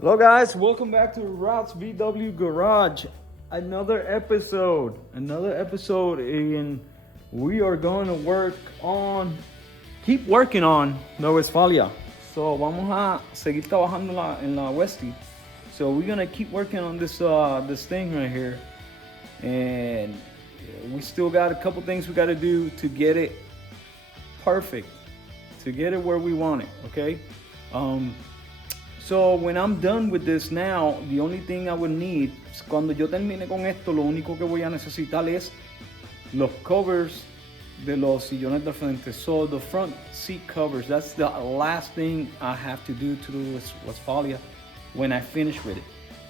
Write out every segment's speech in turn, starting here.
Hello guys, welcome back to Routes VW Garage. Another episode, and we are going to keep working on the Westfalia. So vamos a seguir trabajando en la Westy. So we're gonna keep working on this thing right here, and we still got a couple things we got to do to get it perfect, to get it where we want it. Okay. So when I'm done with this now, the only thing I would need, cuando yo termine con esto, lo único que voy a necesitar es los covers de los sillones del frente. So the front seat covers, that's the last thing I have to do to the Westfalia when I finish with it.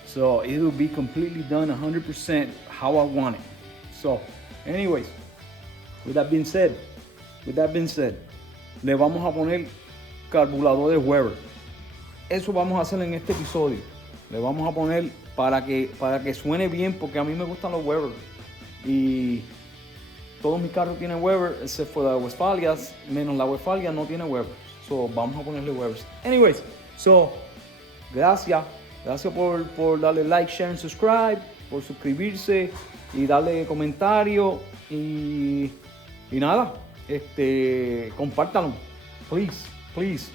So it'll be completely done 100% how I want it. So anyways, with that being said, le vamos a poner carburador de Weber. Eso vamos a hacer en este episodio. Le vamos a poner para que suene bien, porque a mí me gustan los Weber. Y todos mis carros tienen Weber, excepto la Westfalia, menos la Westfalia no tiene Weber. So vamos a ponerle Webers. Anyways, so gracias por darle like, share and subscribe, por suscribirse y darle comentario y nada, compártanlo. Please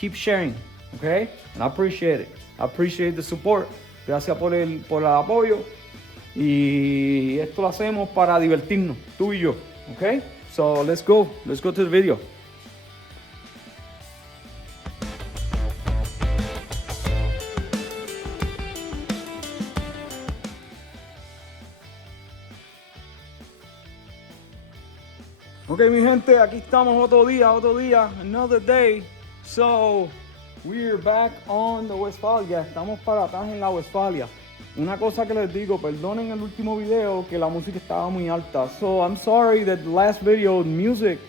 keep sharing. Okay, and I appreciate it. I appreciate the support. Gracias por el apoyo. Y esto lo hacemos para divertirnos, tú y yo. Okay, so let's go to the video. Okay, mi gente, aquí estamos otro día, another day. So we're back on the Westfalia. Estamos para atrás en la Westfalia. Una cosa que les digo, perdonen el último video que la música estaba muy alta. So I'm sorry that the last video music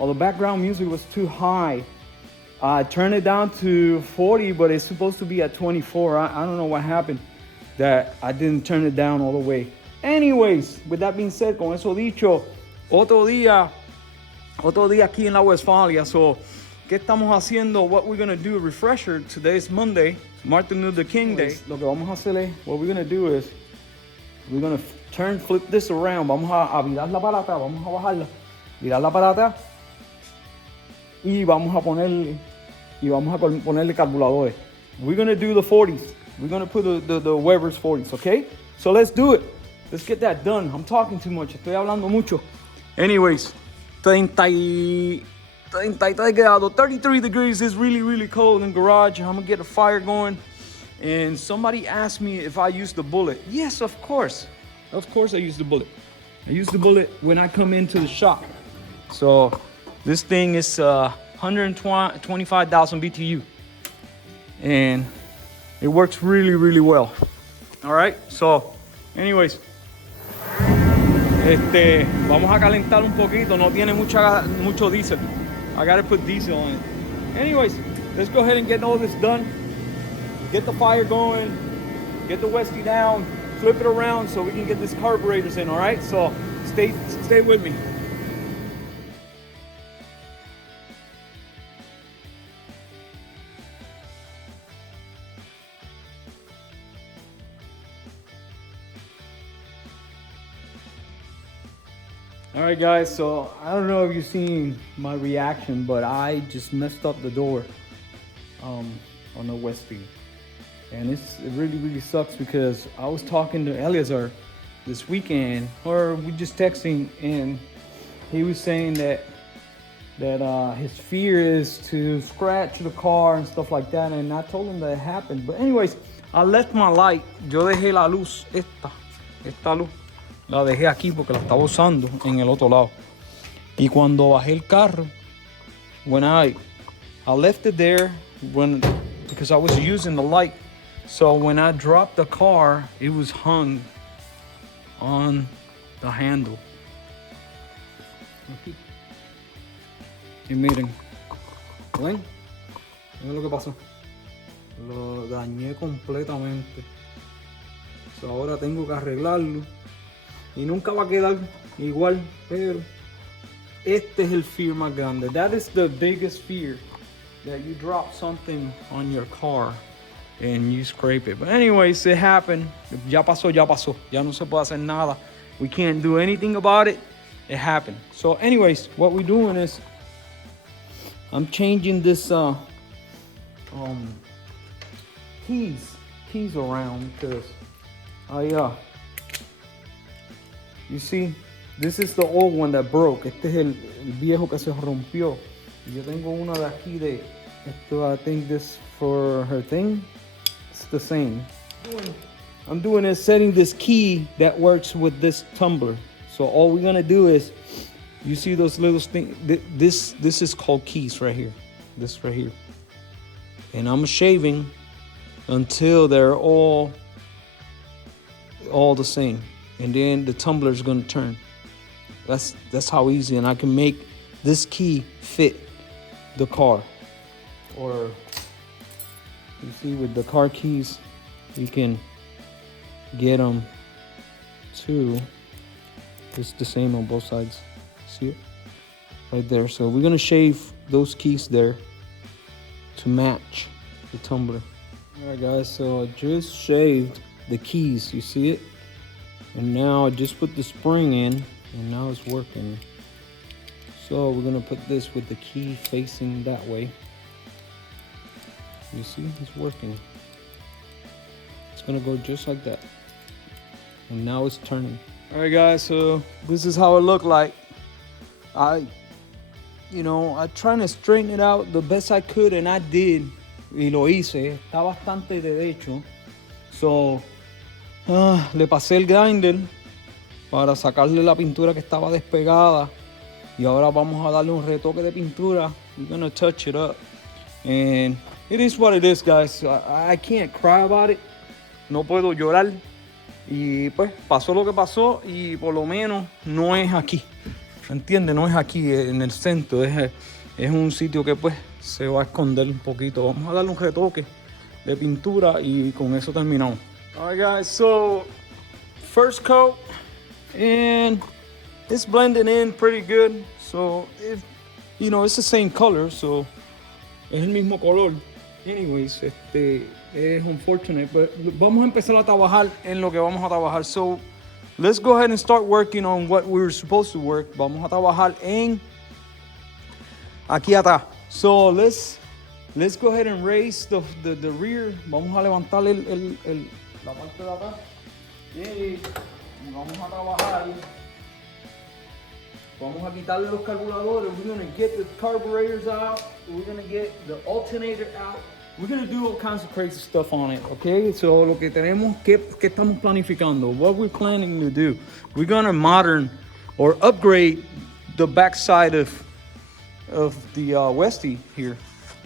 or the background music was too high. I turned it down to 40, but it's supposed to be at 24. I don't know what happened that I didn't turn it down all the way. Anyways, with that being said, con eso dicho, otro día aquí en la Westfalia. So ¿qué estamos haciendo? What we're gonna do, refresher. Today is Monday, Martin Luther King Day. Lo que vamos a hacer es, what we're gonna do is, we're gonna flip this around. Vamos a virarla para atrás, vamos a bajarla, virarla para atrás. Y vamos a ponerle carburadores. We're gonna do the 40s. We're gonna put the Weber's 40s, okay? So let's do it. Let's get that done. I'm talking too much. Estoy hablando mucho. Anyways, 33 grado, 33 degrees is really cold in garage. I'm gonna get a fire going. And somebody asked me if I use the bullet. Yes, of course I use the bullet. I use the bullet when I come into the shop. So this thing is 125,000 BTU, and it works really well. All right, so anyways, vamos a calentar un poquito. No tiene mucho diesel. I gotta put diesel on it. Anyways, let's go ahead and get all this done. Get the fire going. Get the Westy down. Flip it around so we can get these carburetors in. All right. So stay with me. All right, guys, so I don't know if you've seen my reaction, but I just messed up the door on the Westy. And it really sucks, because I was talking to Eleazar this weekend, or we just texting, and he was saying that his fear is to scratch the car and stuff like that, and I told him that it happened. But anyways, I left my light. Yo dejé la luz, esta luz. La dejé aquí porque la estaba usando en el otro lado. Y cuando bajé el carro, when I left it there because I was using the light. So when I dropped the car, it was hung on the handle. Aquí. Y miren, ¿ven? Miren lo que pasó. Lo dañé completamente. So ahora tengo que arreglarlo. Y nunca va a quedar igual, pero este es el fear más grande. That is the biggest fear, that you drop something on your car and you scrape it. But anyways, it happened. Ya pasó, ya pasó. Ya no se puede hacer nada. We can't do anything about it. It happened. So anyways, what we're doing is I'm changing this keys around because you see, this is the old one that broke. Este es el viejo que se rompió. Y yo tengo una de aquí de esto. I think this for her thing. It's the same. I'm doing is setting this key that works with this tumbler. So all we're gonna do is, you see those little things. This is called keys right here. This right here. And I'm shaving until they're all the same. And then the tumbler is gonna turn. That's how easy. And I can make this key fit the car. Or you see, with the car keys, you can get them too. It's the same on both sides. See it? Right there. So we're gonna shave those keys there to match the tumbler. Alright guys, so I just shaved the keys, you see it? And now I just put the spring in and now it's working. So we're gonna put this with the key facing that way. You see, it's working. It's gonna go just like that. And now it's turning. Alright guys, so this is how it looked like. I trying to straighten it out the best I could, and I did. Y lo hice. Está bastante derecho. So, le pasé el grinder para sacarle la pintura que estaba despegada. Y ahora vamos a darle un retoque de pintura. We're gonna touch it up. And it is what it is, guys. I can't cry about it. No puedo llorar. Y pues pasó lo que pasó y por lo menos no es aquí. ¿Entiendes? No es aquí en el centro. Es un sitio que pues se va a esconder un poquito. Vamos a darle un retoque de pintura y con eso terminamos. Alright guys, so first coat, and it's blending in pretty good. So if it's the same color, so es el mismo color. Anyways, es unfortunate, but vamos a empezar a trabajar en lo que vamos a trabajar. So let's go ahead and start working on what we were supposed to work. Vamos a trabajar en aquí atrás. So let's go ahead and raise the rear. Vamos a levantar la parte de atrás. Y vamos a trabajar. Vamos a quitarle los carburadores. We're going to get the carburetors out. We're going to get the alternator out. We're going to do all kinds of crazy stuff on it, okay? So lo que tenemos, ¿qué estamos planificando? What we're planning to do. We're going to modern or upgrade the backside of the Westy here,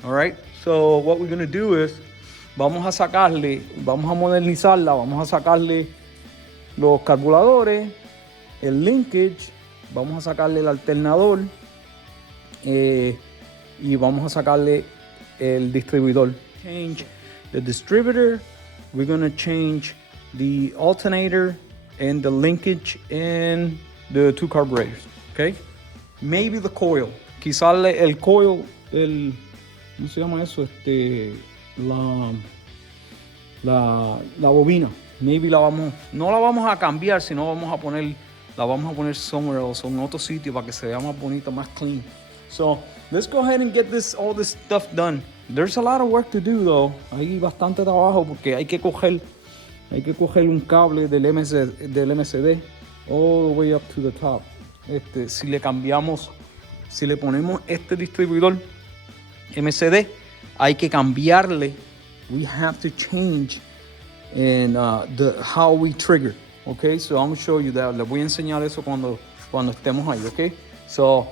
all right? So what we're going to do is, vamos a modernizarla, vamos a sacarle los carburadores, el linkage, vamos a sacarle el alternador y vamos a sacarle el distribuidor. Change the distributor, we're going to change the alternator and the linkage and the two carburetors, okay? Maybe the coil, quizás el coil, ¿cómo se llama eso? La bobina. Maybe no la vamos a cambiar, sino la vamos a poner somewhere else, en otro sitio para que se vea más bonita, más clean. So let's go ahead and get all this stuff done. There's a lot of work to do though. Hay bastante trabajo porque hay que coger un cable del MCD all the way up to the top. Si le ponemos este distribuidor MCD, hay que cambiarle. We have to change in how we trigger. Okay, so I'm gonna show you that. Les voy a enseñar eso cuando estemos ahí, okay? So,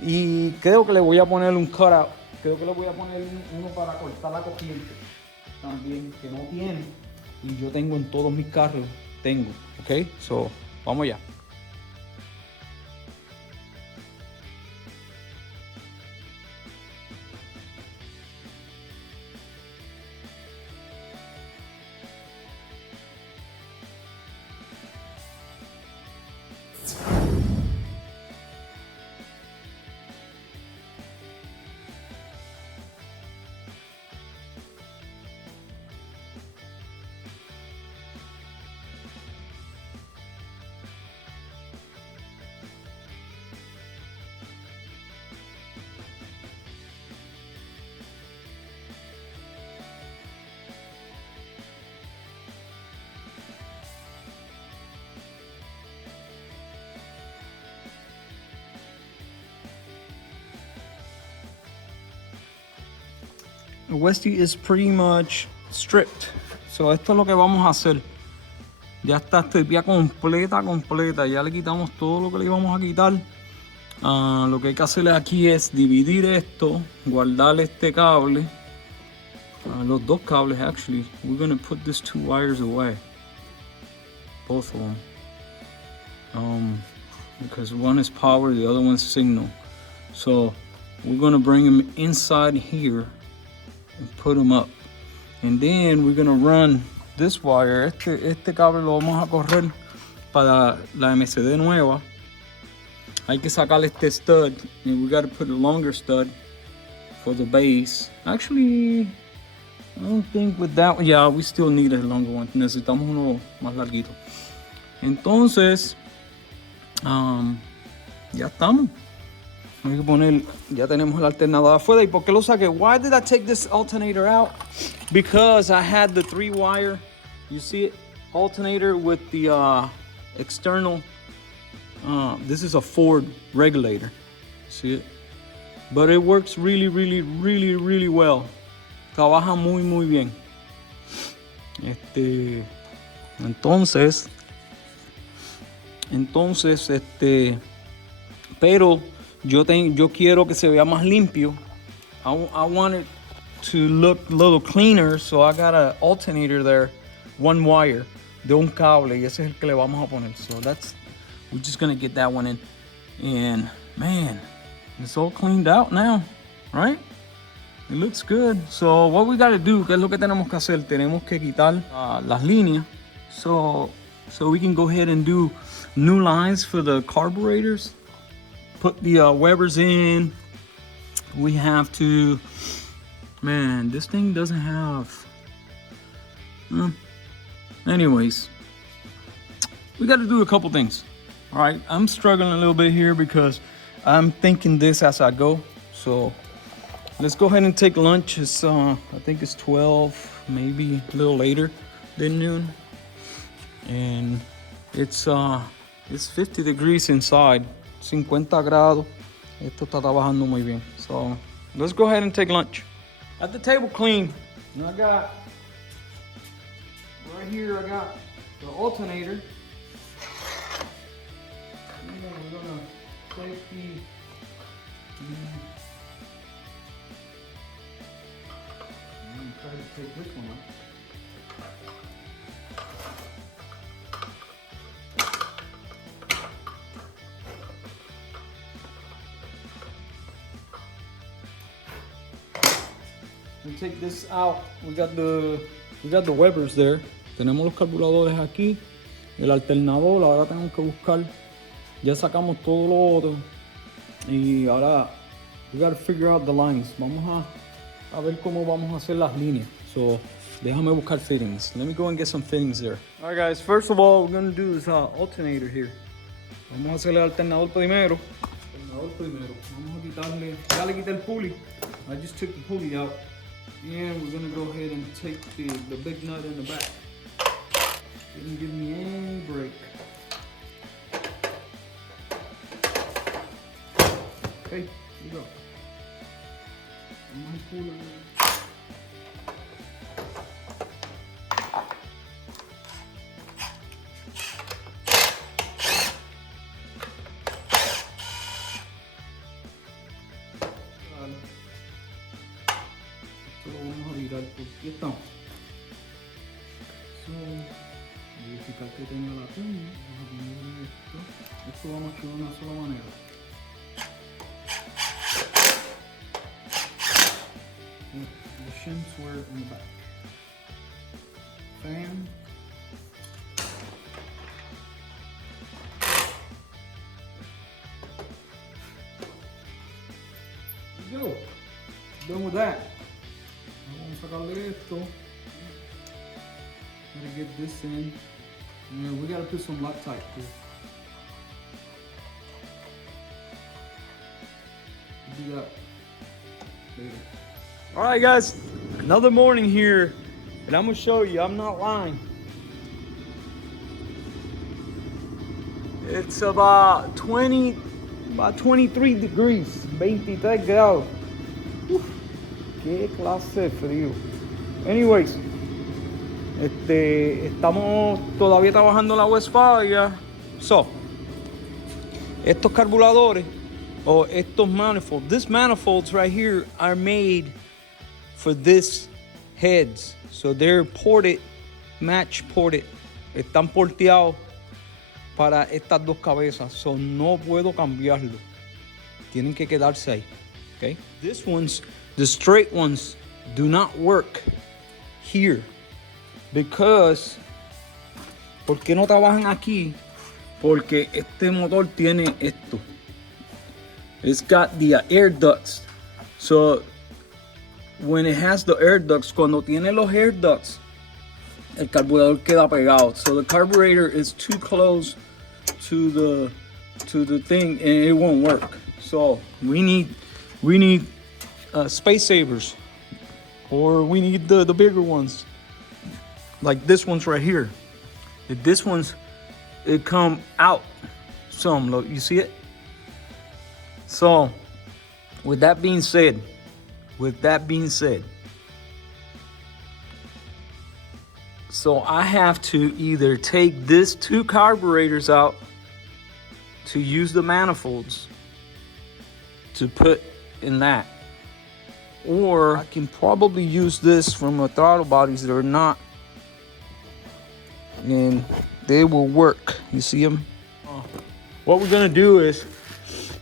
y creo que le voy a poner un cutout. Creo que le voy a poner uno para cortar la corriente también, que no tiene. Y yo tengo en todos mis carros, okay? So, vamos allá. Westy is pretty much stripped. So esto es lo que vamos a hacer. Ya está stripea completa. Ya le quitamos todo lo que le íbamos a quitar. Lo que hay que hacerle aquí es dividir esto, guardar este cable. Los dos cables, actually. We're gonna put these 2 wires away. Both of them. Because one is power, the other one's signal. So we're gonna bring them inside here and put them up. And then we're gonna run this wire. Este cable lo vamos a correr para la MCD nueva. Hay que sacarle este stud, and we gotta put a longer stud for the base. Actually, I don't think with that one, yeah, we still need a longer one. Necesitamos uno más larguito. Entonces, ya estamos. Hay que poner, ya tenemos el alternador afuera. ¿Y por qué lo saqué? Why did I take this alternator out? Because I had the 3-wire, you see it, alternator with the external. This is a Ford regulator. See it? But it works really well. Trabaja muy bien. Entonces, pero yo quiero que se vea más limpio. I want it to look a little cleaner, so I got an alternator there, 1 wire de un cable, y ese es el que le vamos a poner. So we're just gonna get that one in, and man, it's all cleaned out now, right? It looks good. So what we gotta do, ¿qué es lo que tenemos que hacer? Tenemos que quitar las líneas, so we can go ahead and do new lines for the carburetors. Put the Webers in. We have to, man, this thing doesn't have, anyways, we got to do a couple things. All right, I'm struggling a little bit here because I'm thinking this as I go. So let's go ahead and take lunch. It's I think it's 12, maybe a little later than noon, and it's 50 degrees inside, 50 grados. Esto está trabajando muy bien. So let's go ahead and take lunch. At the table clean. And I got right here. I got the alternator. And then we're gonna take the I'm gonna try to take this one out. We take this out. We got the Webers there. Tenemos los carburadores aquí. El alternador. Ahora tenemos que buscar. Ya sacamos todo lo otro. Y ahora we got to figure out the lines. Vamos a ver cómo vamos a hacer las líneas. So déjame buscar fittings. Let me go and get some fittings there. All right, guys. First of all, we're gonna do this alternator here. Vamos a hacer el alternador primero. Vamos a quitarle. Ya le quité el pulley. I just took the pulley out. And we're gonna go ahead and take the big nut in the back. Didn't give me any break. Okay, here we go. Lo vamos a virar por aquí estamos. So, verificar que tenga la piña. Vamos a poner esto. Esto vamos a hacer de una sola manera. The shim square in the back. Fan. There we go. Done with that. Vamos a sacarle esto. Gotta get this in. And we gotta put some Loctite too. We'll do that later. Alright guys, another morning here, and I'm gonna show you, I'm not lying. It's about 23 degrees, 23 grados. qué clase de frío. Anyways, estamos todavía trabajando en la Westfalia. So, estos carburadores o estos manifolds, these manifolds right here are made for this heads. So they're ported, match ported. Están porteados para estas dos cabezas. So no puedo cambiarlo. Tienen que quedarse ahí. Okay? This ones, the straight ones, do not work here. Because, ¿por qué no trabajan aquí? Porque este motor tiene esto. It's got the air ducts. So, when it has the air ducts, cuando tiene los air ducts, el carburador queda pegado. So the carburetor is too close to the thing, and it won't work. So we need space savers, or we need the bigger ones, like this one's right here. If this one's, it come out some. Look, you see it? So with that being said, so I have to either take these two carburetors out to use the manifolds to put in that, or I can probably use this from the throttle bodies that are not, and they will work. You see them? What we're gonna do is,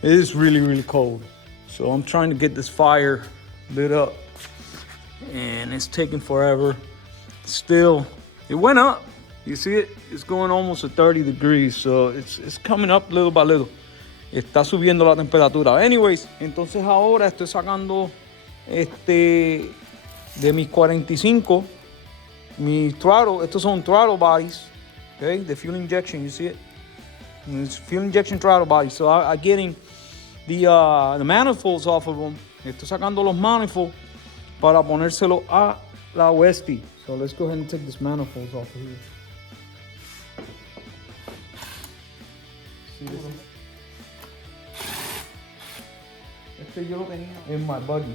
it is really cold, so I'm trying to get this fire lit up, and it's taking forever. Still, it went up. You see it? It's going almost to 30 degrees, so it's coming up little by little. Está subiendo la temperatura. Anyways, entonces ahora estoy sacando de mis 45, mi throttle. Estos son throttle bodies, okay? The fuel injection, you see it? It's fuel injection throttle bodies. So I'm getting the manifolds off of them. Estoy sacando los manifolds para ponérselo a la Westy. So let's go ahead and take this manifolds off of here. See this? Yo lo tenía en my buggy.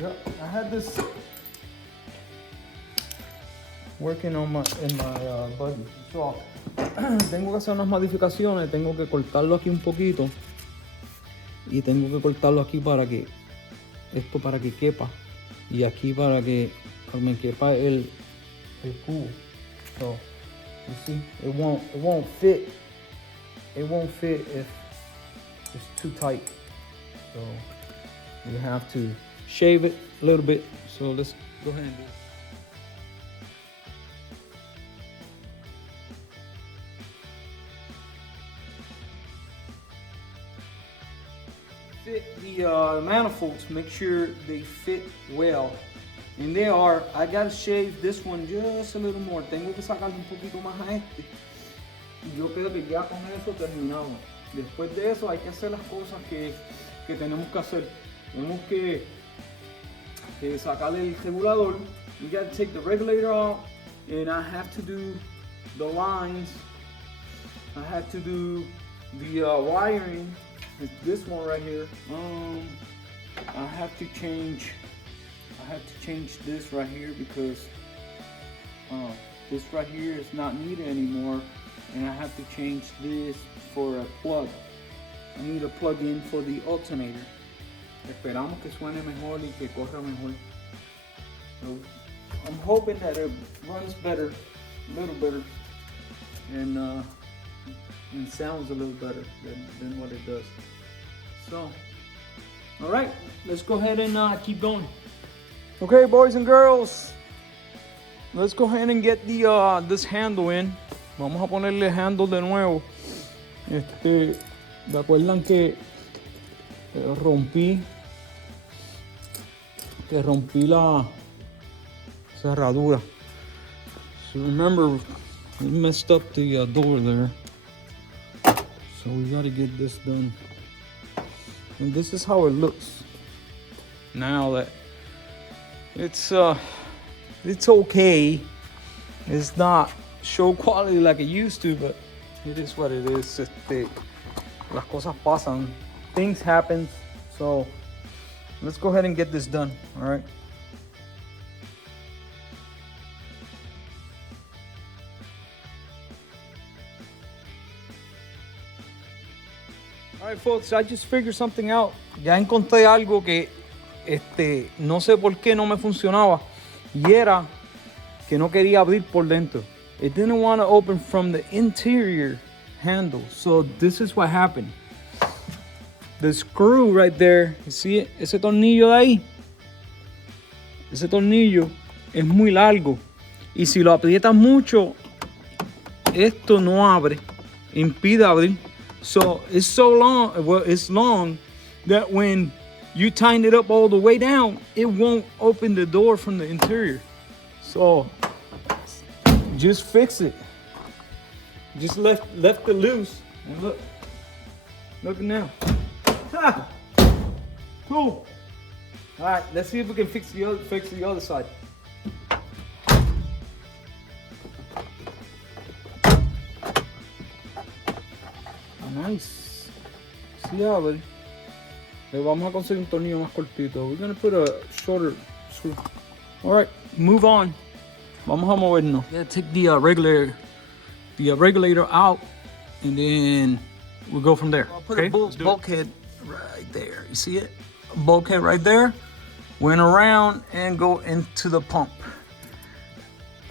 Yep, I had this working on in my buggy. So, tengo que hacer unas modificaciones, tengo que cortarlo aquí un poquito y tengo que cortarlo aquí para que esto para que quepa y aquí para que me quepa el cubo. So, you see, it won't fit. It won't fit if it's too tight. So you have to shave it a little bit. So let's go ahead and do it. Fit the manifolds, make sure they fit well. And they are, I gotta shave this one just a little more. Tengo que sacarle un poquito más a este. Y yo creo que ya con eso terminamos. Después de eso hay que hacer las cosas que tenemos que hacer. Tenemos que sacar el regulador. You gotta take the regulator out, and I have to do the lines. I have to do the wiring. It's this one right here. I have to change this right here because this right here is not needed anymore. And I have to change this for a plug. I need a plug-in for the alternator. Esperamos que suene mejor y que corra mejor. So I'm hoping that it runs better, a little better, and sounds a little better than what it does. So, all right, let's go ahead and keep going. Okay, boys and girls, let's go ahead and get the this handle in. Vamos a ponerle handle de nuevo. ¿Se acuerdan que rompí la cerradura? So remember, we messed up the door there. So we gotta get this done. And this is how it looks now that it's okay. It's not show quality like it used to, but it is what it is. Las cosas pasan. things happen. So let's go ahead and get this done. All right. All right, folks, I just figured something out. Ya encontré algo que no sé por qué no me funcionaba. Y era que no quería abrir por dentro. It didn't want to open from the interior handle. So this is what happened. The screw right there, you see it? Ese tornillo de ahí. Ese tornillo es muy largo. Y si lo aprietas mucho, esto no abre. Impide abrir. So it's so long, well, it's long that when you tighten it up all the way down, it won't open the door from the interior. So just fix it. Just left it loose. And look now. Ha! Cool. All right, let's see if we can fix the other side. Nice. Sí abre. Le vamos a conseguir un tornillo más cortito. We're gonna put a shorter screw. All right, move on. Vamos a movernos. Gotta take the regulator out, and then we'll go from there. I'll put a bulkhead right there. You see it? A bulkhead right there. Went around and go into the pump.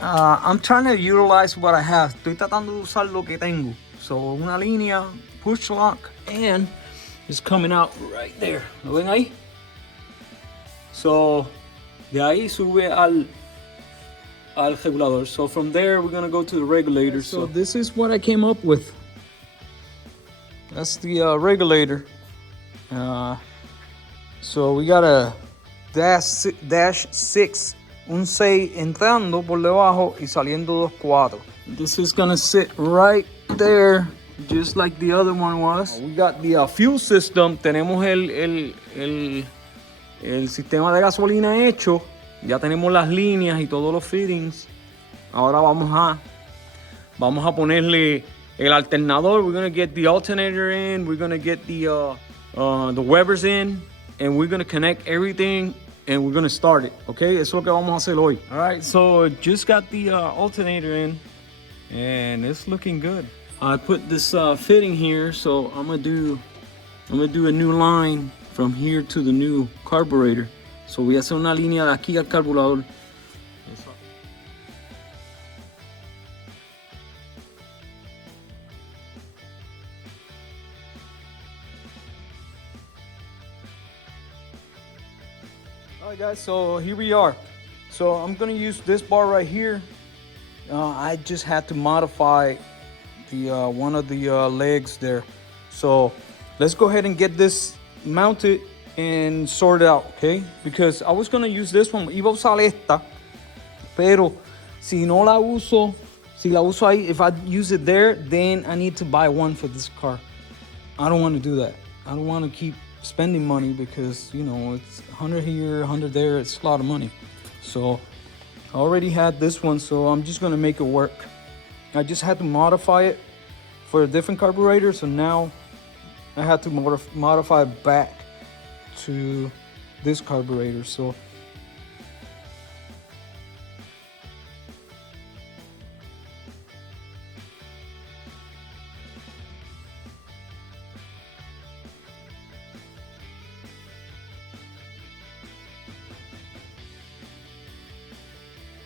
I'm trying to utilize what I have. Estoy tratando de usar lo que tengo. So una línea, push lock, and it's coming out right there. ¿Lo ven ahí? So de ahí sube al regulador. So from there we're gonna go to the regulator. So this is what I came up with. That's the regulator. So we got a dash 6, un 6 entrando por debajo y saliendo 2.4. This is gonna sit right there, just like the other one was. We got the fuel system. Tenemos el sistema de gasolina hecho. Ya tenemos las líneas y todos los fittings. Ahora vamos a ponerle el alternador. We're gonna get the alternator in. We're gonna get the Webers in, and we're gonna connect everything, and we're gonna start it. Okay, eso es lo que vamos a hacer hoy. All right, so just got the alternator in, and it's looking good. I put this fitting here, so I'm gonna do a new line from here to the new carburetor. So voy a hacer una línea de aquí al carburador. Alright guys, so here we are. So I'm gonna use this bar right here. I just had to modify the one of the legs there. So let's go ahead and get this mounted and sort it out, okay? Because I was gonna use this one. Iba a usar esta, pero si no la uso, si la uso ahí, if I use it there, then I need to buy one for this car. I don't want to do that. I don't want to keep spending money because, you know, it's 100 here, 100 there. It's a lot of money. So I already had this one, so I'm just gonna make it work. I just had to modify it for a different carburetor, so now I had to modify it back to this carburetor. So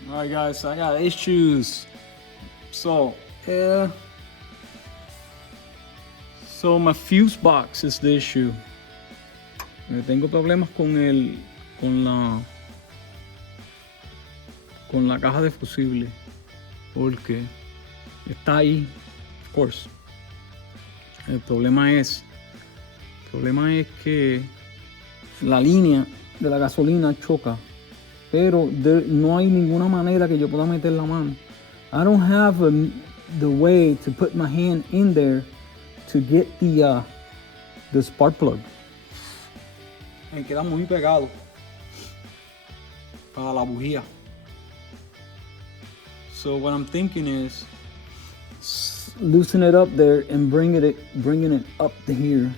all right guys, I got issues. So so my fuse box is the issue. Tengo problemas con la caja de fusible porque está ahí, of course. El problema es que la línea de la gasolina choca, pero no hay ninguna manera que yo pueda meter la mano. I don't have the way to put my hand in there to get the spark plug. Me queda muy pegado para la bujía. So what I'm thinking is loosen it up there and bringing it up to here,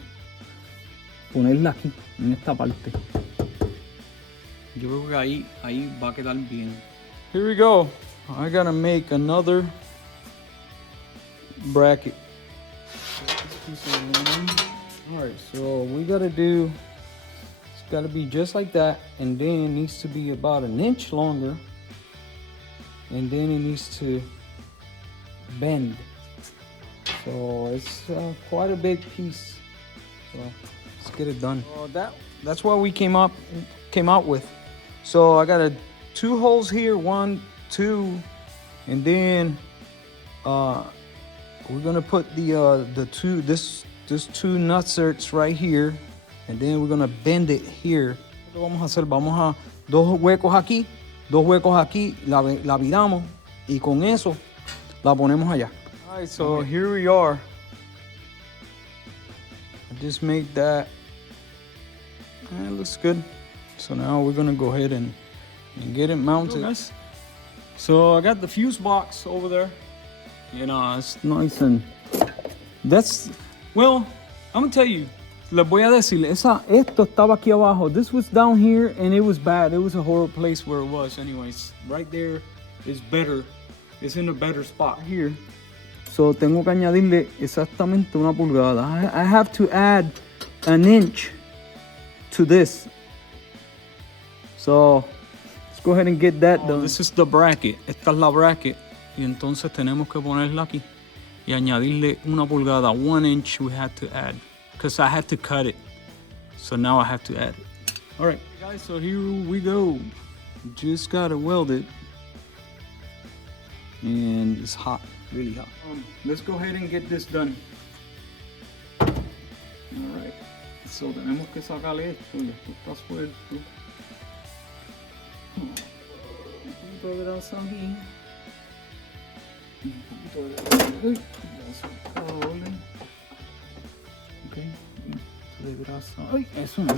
ponerla aquí, en esta parte. Yo creo que ahí va a quedar bien. Here we go. I gotta make another bracket. Alright, so we gotta do, it's gotta be just like that, and then it needs to be about an inch longer, and then it needs to bend. So it's quite a big piece. So let's get it done. That's what we came out with. So I got two holes here, 1, 2, and then we're gonna put the two nutserts right here, and then we're gonna bend it here. Lo vamos a hacer, vamos a dos huecos aquí, la viramos y con eso la ponemos allá. All right, so here we are. I just made that. It looks good. So now we're gonna go ahead and get it mounted. Nice. So I got the fuse box over there. You know, it's nice, and that's, well, I'm gonna tell you, les voy a decir, esto estaba aquí abajo. This was down here and it was bad. It was a horrible place where it was. Anyways, right there is better. It's in a better spot here. So tengo que añadirle exactamente una pulgada. I have to add an inch to this. So let's go ahead and get that done. This is the bracket. Esta es la bracket. Y entonces tenemos que ponerla aquí y añadirle una pulgada. 1 inch we had to add because I had to cut it. So now I have to add it. All right, guys, so here we go. Just gotta weld it. And it's hot, really hot. Let's go ahead and get this done. All right, so tenemos que sacarle esto. Esto está suelto. Un poquito de grasa aquí. Un poquito de grasa. Ok, un poquito de grasa. Ay, eso no.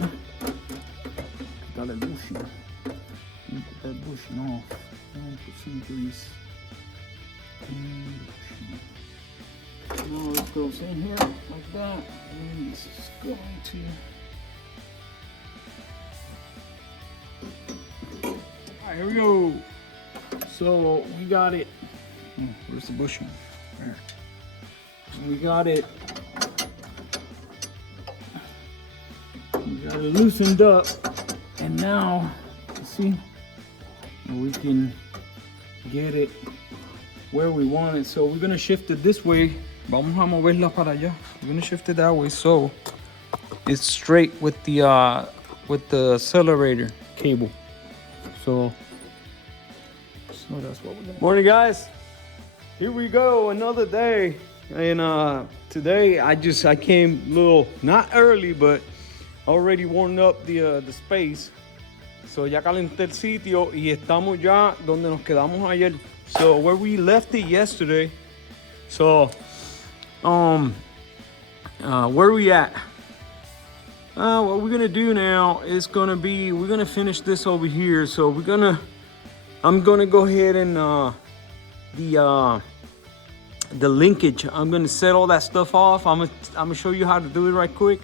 Quitarle el bushing. Put that bushing off. And put some grease. Now it goes in here like that, and this is going to. All right, here we go. So we got it. Where's the bushing? There. We got it. We got it loosened up, and now see we can get it where we want it. So we're gonna shift it this way. Vamos a moverla para allá. We're gonna shift it that way so it's straight with the accelerator cable. So that's what we're gonna. Morning, guys. Here we go, another day. And today I came a little, not early, but already warmed up the space. So ya calenté el sitio y estamos ya donde nos quedamos ayer. So where we left it yesterday. So where are we at? What we're gonna do now is we're gonna finish this over here. So I'm gonna go ahead and the linkage, I'm gonna set all that stuff off. I'm gonna show you how to do it right quick.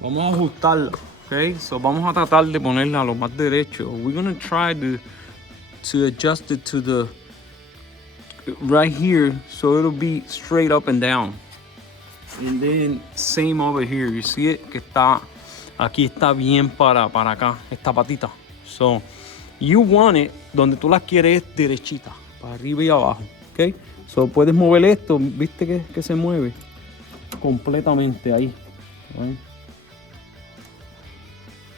Vamos a ajustarlo, okay? So vamos a tratar de ponerla lo más derecho. We're gonna try to adjust it to the right here so it'll be straight up and down. And then same over here, you see it, que está aquí, está bien para acá, esta patita. So you want it donde tú las quieres derechita, para arriba y abajo, okay? So puedes mover esto, viste que se mueve completamente ahí, right?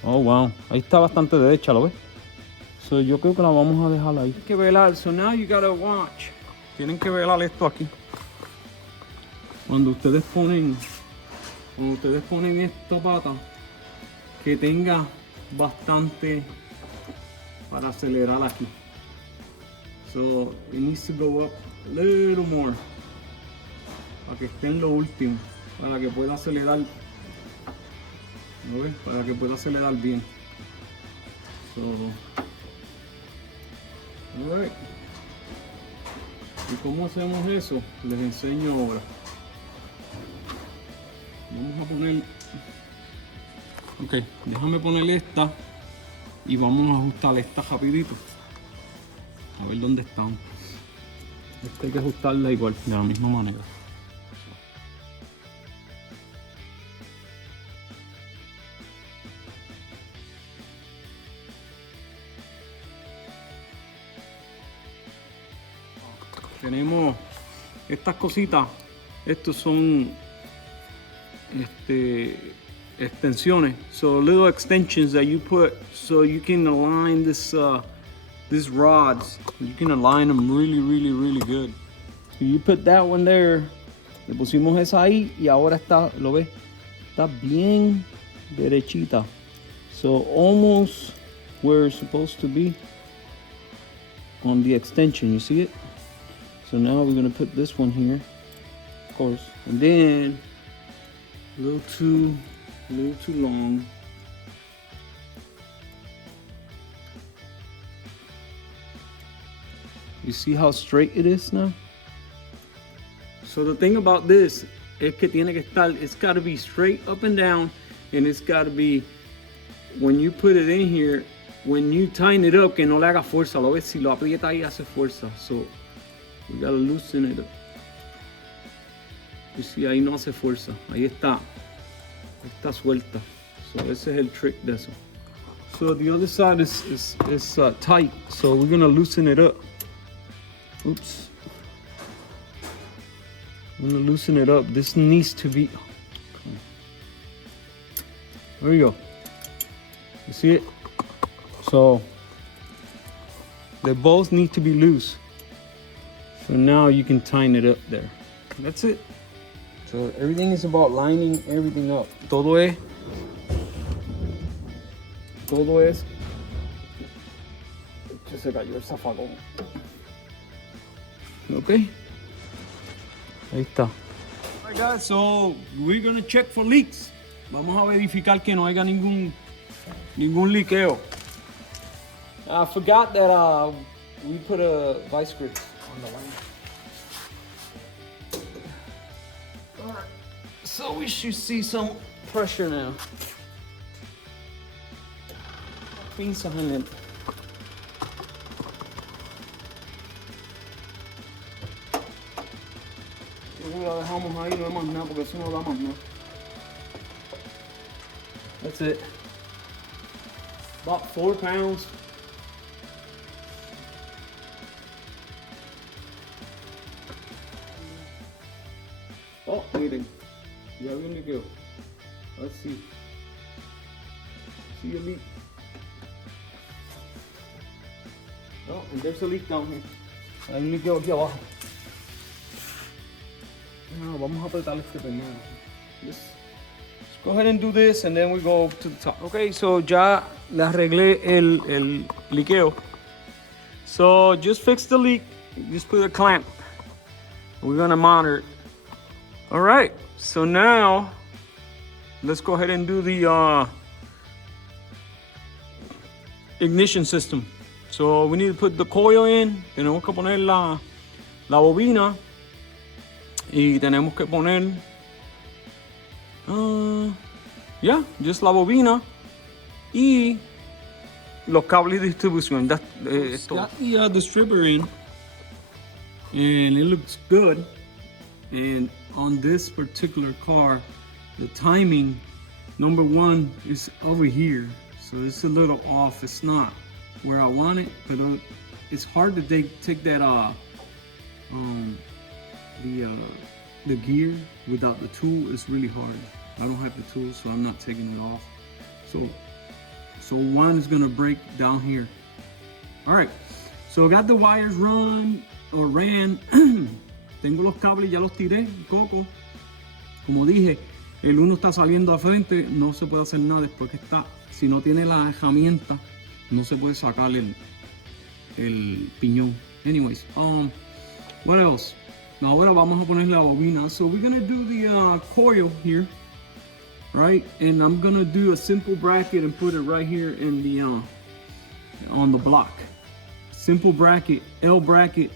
Oh wow, ahí está bastante derecha, ¿lo ves? So yo creo que la vamos a dejar ahí. Hay que velar, so now you gotta watch. Tienen que velar esto aquí. Cuando ustedes ponen esta pata, que tenga bastante para acelerar aquí. So it needs to go up a little more para que esté en lo último, para que pueda acelerar. ¿No ves? Para que pueda acelerar bien. So, alright. ¿Y cómo hacemos eso? Les enseño ahora. Vamos a poner Ok, déjame ponerle esta y vamos a ajustar esta rapidito. A ver dónde están. Esta hay que ajustarla igual, de la misma manera. Tenemos estas cositas. Estos son extensiones. So little extensions that you put so you can align these rods. You can align them really good. So you put that one there. Le pusimos esa ahí y ahora está, ¿lo ves? Está bien derechita. So almost where it's supposed to be on the extension. You see it? So now we're gonna put this one here, of course, and then a little too long. You see how straight it is now? So the thing about this es que tiene que estar, it's got to be straight up and down, and it's got to be, when you put it in here, when you tighten it up, que no le haga fuerza. Lo ves, si lo aprieta ahí hace fuerza. So we gotta loosen it up. You see, ahí no hace fuerza. Ahí está. Está suelta. So ese es el trick de eso. So the other side is tight. So we're gonna loosen it up. Oops. I'm gonna loosen it up. This needs to be. There you go. You see it? So they both need to be loose. So now you can tighten it up there. That's it. So everything is about lining everything up. Todo es. Se cayó el zafacón. Okay. Ahí está. Alright guys, so we're gonna check for leaks. Vamos a verificar que no haya ningún liqueo. I forgot that we put a vice grip on the line. Alright, so we should see some pressure now. Pinzas en el. Lo dejamos ahí, no más nada porque eso no da más nada. That's it. About 4 pounds. Oh, miren, ya vi un liqueo. Let's see. See a leak. Oh, and there's a leak down here. Hay un liqueo aquí abajo. No, vamos a apretar este primero. Let's go ahead and do this and then we go to the top. Okay, so ya le arreglé el liqueo. So just fix the leak. Just put a clamp. We're gonna monitor it. All right, so now let's go ahead and do the ignition system. So we need to put the coil in. Tenemos que poner la bobina. Y tenemos que poner, just la bobina y los cables de distribución. Got the distributor in, and it looks good. And on this particular car, the timing, number 1 is over here, so it's a little off. It's not where I want it, but it's hard to take that the gear without the tool is really hard. I don't have the tool, so I'm not taking it off. So one is gonna break down here. All right, so I got the wires ran. Tengo los cables, ya los tiré un poco. Como dije, el uno está saliendo a frente, no se puede hacer nada después que está. Si no tiene la herramienta, no se puede sacar el piñón. Anyways, what else? Ahora vamos a poner la bobina. So we're gonna do the coil here, right? And I'm gonna do a simple bracket and put it right here in the on the block. Simple bracket, L bracket,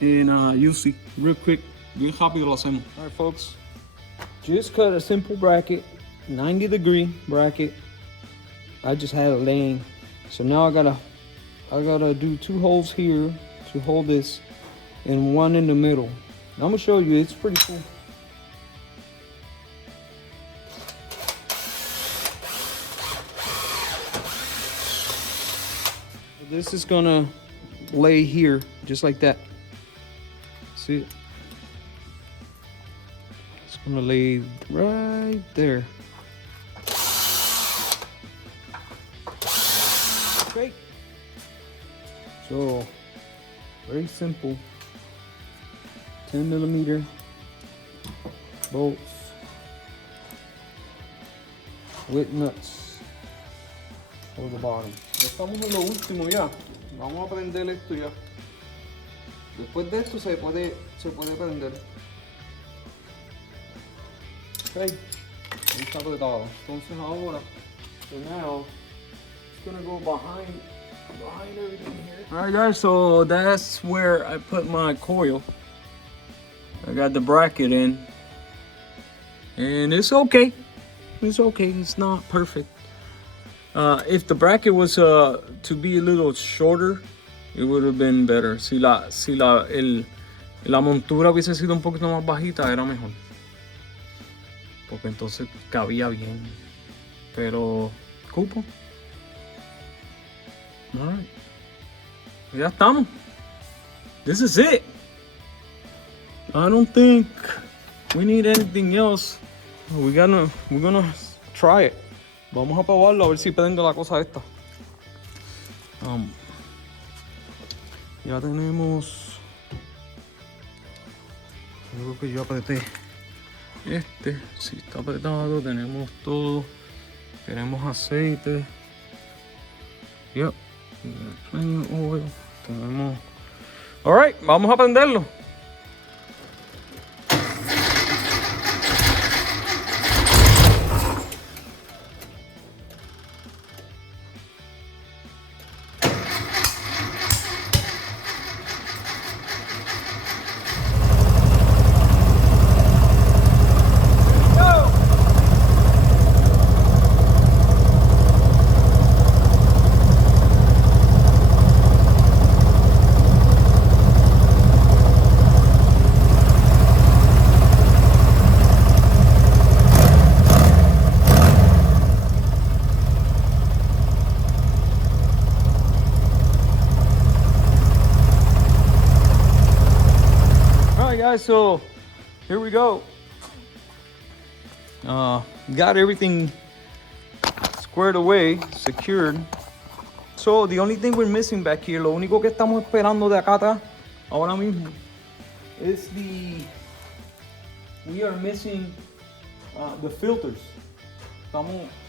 and you'll see real quick. Bien rápido lo hacemos. All right, folks. Just cut a simple bracket 90-degree bracket. I just had it laying. So now I gotta do 2 holes here to hold this and 1 in the middle. And I'm gonna show you, it's pretty cool. This is gonna lay here, just like that. See it? It's gonna lay right there. Okay. So, very simple. 10mm bolts with nuts for the bottom. Ya estamos en lo último ya. Vamos a prender esto ya. Después de esto se puede prender. Ok. Ahí está apretado. Entonces ahora, so now it's gonna go behind everything here. Alright guys, so that's where I put my coil. I got the bracket in. And it's okay. It's okay. It's not perfect. If the bracket was to be a little shorter, it would have been better. Si la montura hubiese sido un poquito más bajita, era mejor. Porque entonces cabía bien. Pero, cupo. Alright. Ya estamos. This is it. I don't think we need anything else. We're gonna try it. Vamos a probarlo a ver si prende la cosa esta. Ya tenemos. Yo creo que yo apreté este. Si está apretado, tenemos todo. Tenemos aceite. Yep. Oil. Tenemos. Alright, vamos a prenderlo. Guys, so here we go. Got everything squared away, secured. So the only thing we're missing back here, lo único que estamos esperando de acá atrás ahora mismo is we are missing the filters.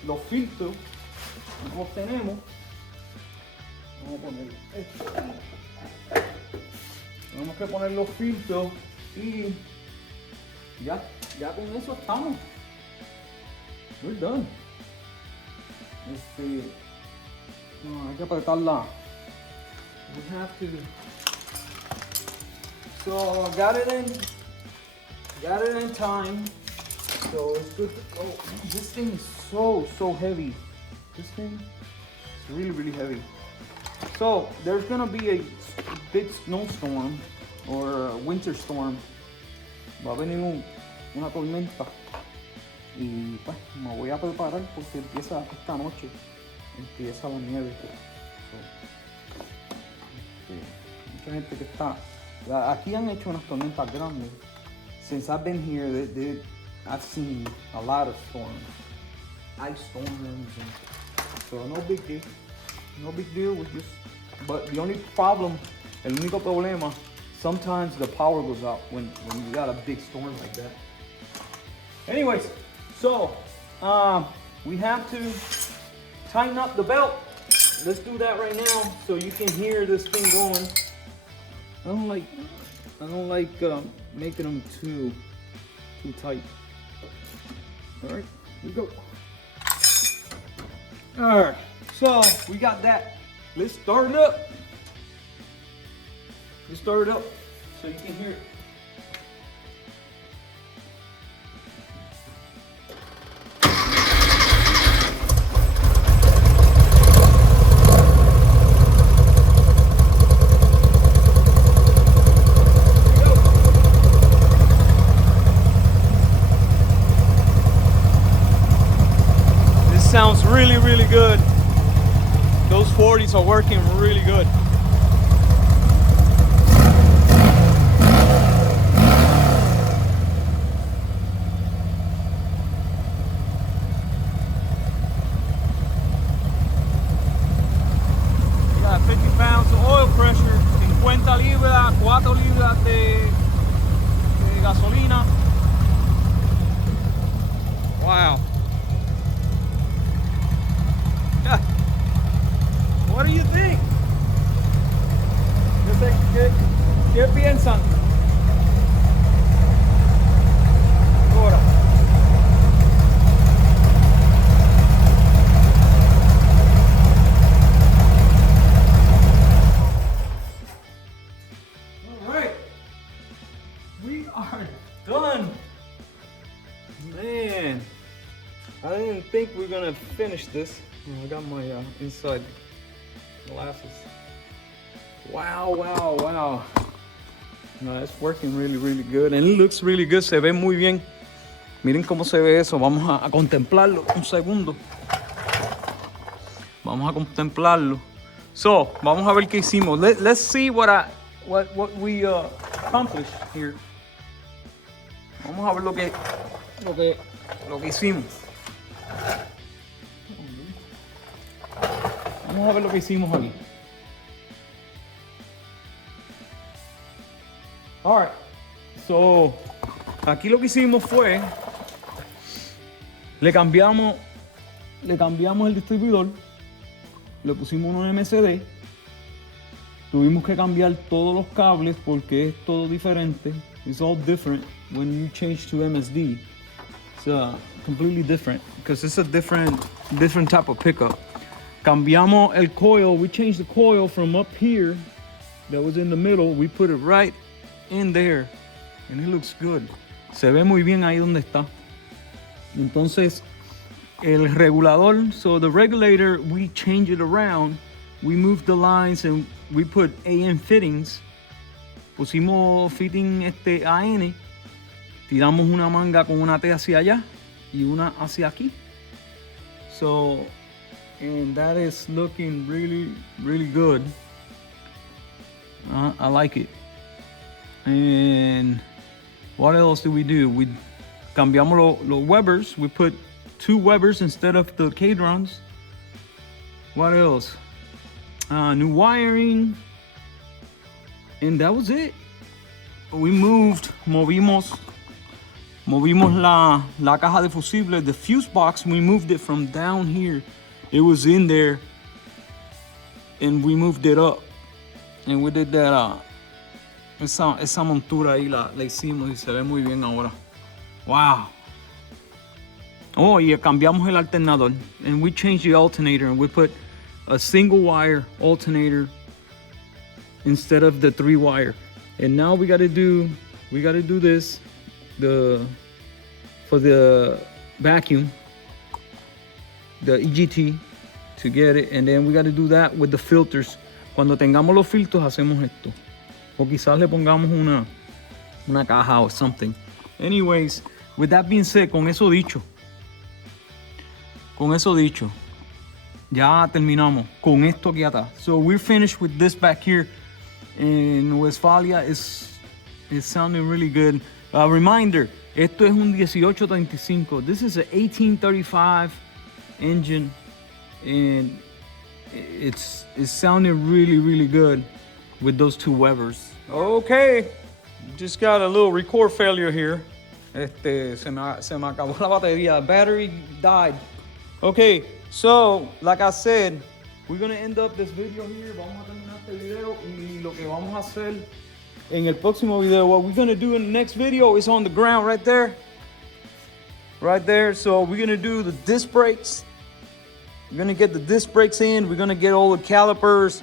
Los filtros los tenemos. Vamos a poner esto. Tenemos que poner los filtros. Y ya con eso estamos. We're done. No, hay que apretarla. We have to. So got it in time. So it's good to go. This thing is so heavy. This thing is really heavy. So there's gonna be a big snowstorm. Or a winter storm. Va a venir una tormenta. Y pues me voy a preparar porque empieza esta noche. Empieza la nieve. Mucha gente que está. Aquí han hecho unas tormentas grandes. Since I've been here, I've seen a lot of storms. Ice storms. So no big deal. No big deal with this. But the only problem, el único problema, sometimes the power goes out when you got a big storm like that. Anyways, so we have to tighten up the belt. Let's do that right now so you can hear this thing going. I don't like making them too tight. All right, here we go. All right, so we got that. Let's start it up. Let's start it up so you can hear it. sounds really, really good. Those 40s are working really good. We got 50 pounds of oil pressure, 50 libras, 4 libras de gasolina. Wow. Yeah. What do you think? ¿Qué piensan? Ahora. All right. We are done. Man, I didn't think we were gonna finish this. I got my inside glasses. Wow, wow, wow. No, it's working really, really good. And it looks really good. Se ve muy bien. Miren cómo se ve eso. Vamos a contemplarlo un segundo. Vamos a contemplarlo. So, vamos a ver qué hicimos. Let's see what we accomplished here. Vamos a ver lo que hicimos. Vamos a ver lo que hicimos aquí. Alright, so aquí lo que hicimos fue le cambiamos el distribuidor, le pusimos unos MCD, tuvimos que cambiar todos los cables porque es todo diferente. It's all different when you change to MSD. It's completely different because it's a different type of pickup. Cambiamos el coil. We changed the coil from up here that was in the middle. We put it right in there and it looks good. Se ve muy bien ahí donde está. Entonces el regulador, so the regulator, we change it around. We moved the lines and we put AN fittings. Pusimos fitting AN. Tiramos una manga con una T hacia allá y una hacia aquí. So, and that is looking really, really good. I like it. And what else do? We cambiamos los Webers. We put 2 Webers instead of the Cadrons. What else? New wiring. And that was it. We movimos la caja de fusible, the fuse box. We moved it from down here. It was in there. And we moved it up. And we did that. Esa montura ahí la hicimos y se ve muy bien ahora. Wow. Oh, y cambiamos el alternador. And we changed the alternator and we put a single wire alternator instead of the 3-wire. And now we gotta do this for the vacuum, the EGT, to get it. And then we gotta do that with the filters. Cuando tengamos los filtros hacemos esto. O quizás le pongamos una caja o something. Anyways, with that being said, con eso dicho, ya terminamos con esto aquí atrás. So we're finished with this back here in Westfalia. It's sounding really good. Reminder, esto es un 1835. This is an 1835 engine and it's sounding really, really good with those 2 Webers. Okay, just got a little record failure here. Se me acabó la batería. Battery died. Okay, so like I said, we're gonna end up this video here. Vamos a terminar este video y lo que vamos a hacer en el próximo video, what we're gonna do in the next video is on the ground right there. So we're gonna do the disc brakes. We're gonna get the disc brakes in. We're gonna get all the calipers,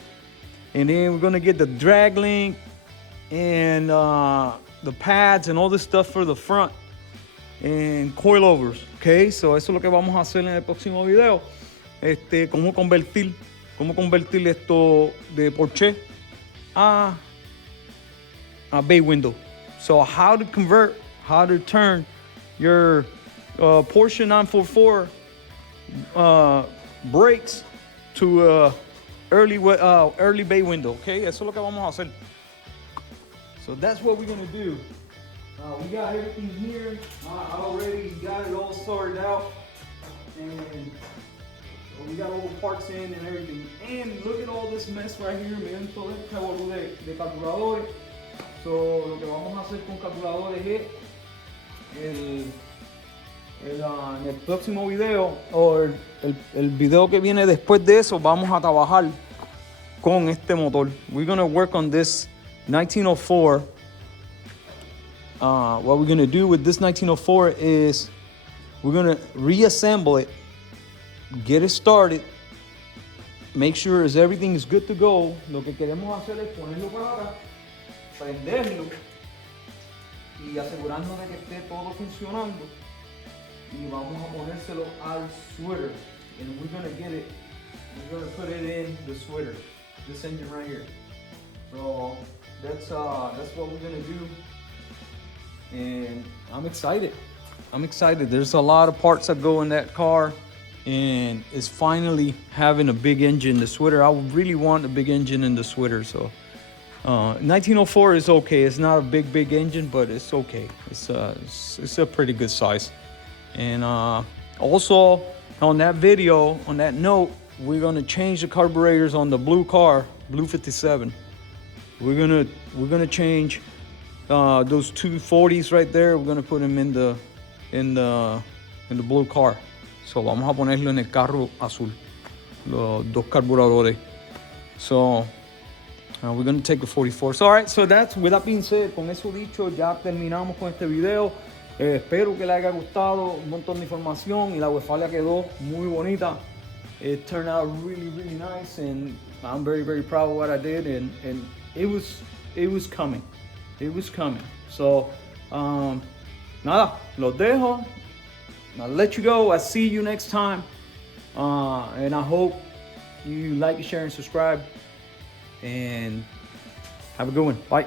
and then we're gonna get the drag link and the pads and all this stuff for the front and coilovers. Okay, so eso es lo que vamos a hacer en el próximo video. Cómo convertir esto de Porsche a bay window. So how to turn your Porsche 944 brakes to early bay window. Okay, eso es lo que vamos a hacer. So that's what we're gonna do. We got everything here. I already got it all sorted out, and we got all the parts in and everything. And look at all this mess right here. Miren todo este revolú de carburadores. So lo que vamos a hacer con carburadores es en el próximo video o el video que viene después de eso, vamos a trabajar con este motor. We're gonna work on this 1904. What we're gonna do with this 1904 is we're gonna reassemble it, get it started, make sure everything is good to go. Lo que queremos hacer es ponerlo para acá, prenderlo y asegurarnos de que esté todo funcionando. Y vamos a ponérselo al sweater, and we're gonna get it. We're gonna put it in the sweater, this engine right here. So that's what we're gonna do. And I'm excited. There's a lot of parts that go in that car, and it's finally having a big engine. The sweater, I really want a big engine in the sweater. So 1904 is okay. It's not a big engine, but it's okay. It's a pretty good size. And also on that video, on that note, we're gonna change the carburetors on the blue car, Blue 57. We're gonna change those 240s right there. We're gonna put them in the blue car. So vamos a ponerlo en el carro azul, los dos carburadores. So we're gonna take the 44. So all right, so that's, with that being said, con eso dicho, ya terminamos con este video. Espero que les haya gustado, un montón de información, y la Westfalia quedó muy bonita. It turned out really nice, and I'm very proud of what I did, and it was coming. So nada, los dejo. I'll let you go. I'll see you next time, and I hope you like, share, and subscribe, and have a good one. Bye.